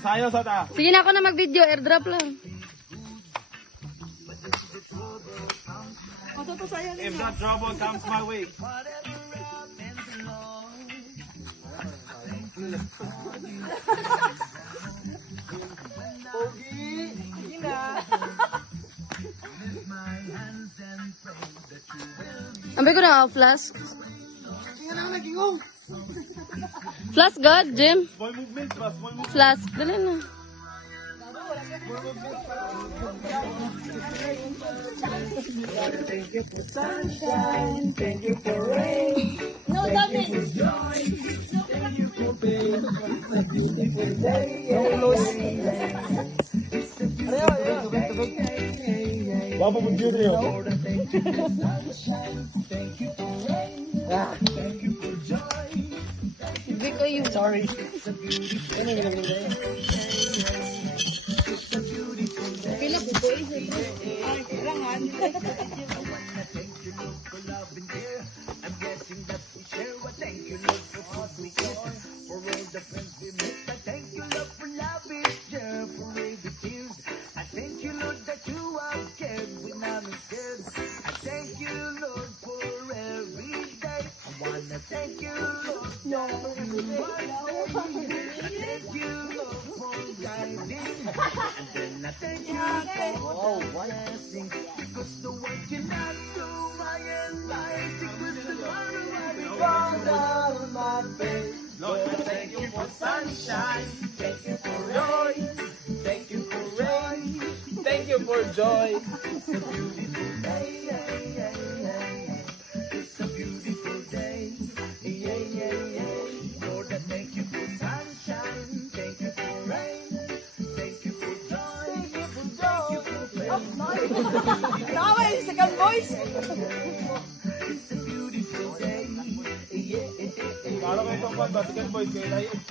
Sayo sa ta. Sige na ako na mag-video, airdrop lang. If that trouble comes my way. Ambil ko na flask. Flask God, Jim. Small movement, small movement. Flask, dali na. Thank you for sunshine, thank you for rain. No, dami. Thank you for being a beautiful day. Wapa mo dito yun. Thank you for sunshine, thank you for rain. Thank you for joy. Hindi ko yung... Sorry. Pila po po ay, kailangan. I'm guessing that we share what thank you, Lord, for what we care. For all the friends we make, I thank you, Lord, for loving, yeah, for every tears. I thank you, Lord, that you have cared when I'm scared. I thank you, Lord, for every day. I wanna thank you, Lord, for every thank you, Lord, for guiding. And then I thank you for blessing, because the one cannot do I am mighty with the Lord who I found out of my faith. Lord, I thank you for sunshine, thank you for joy, thank you for rain, Thank you for joy. it's a beautiful day, it's a beautiful day, Lord, I thank you for sunshine, thank you for rain, thank you for joy, thank you for rain. Tawa yung second voice. It's a beautiful day, Para kayo itong basketball, kaya IFT.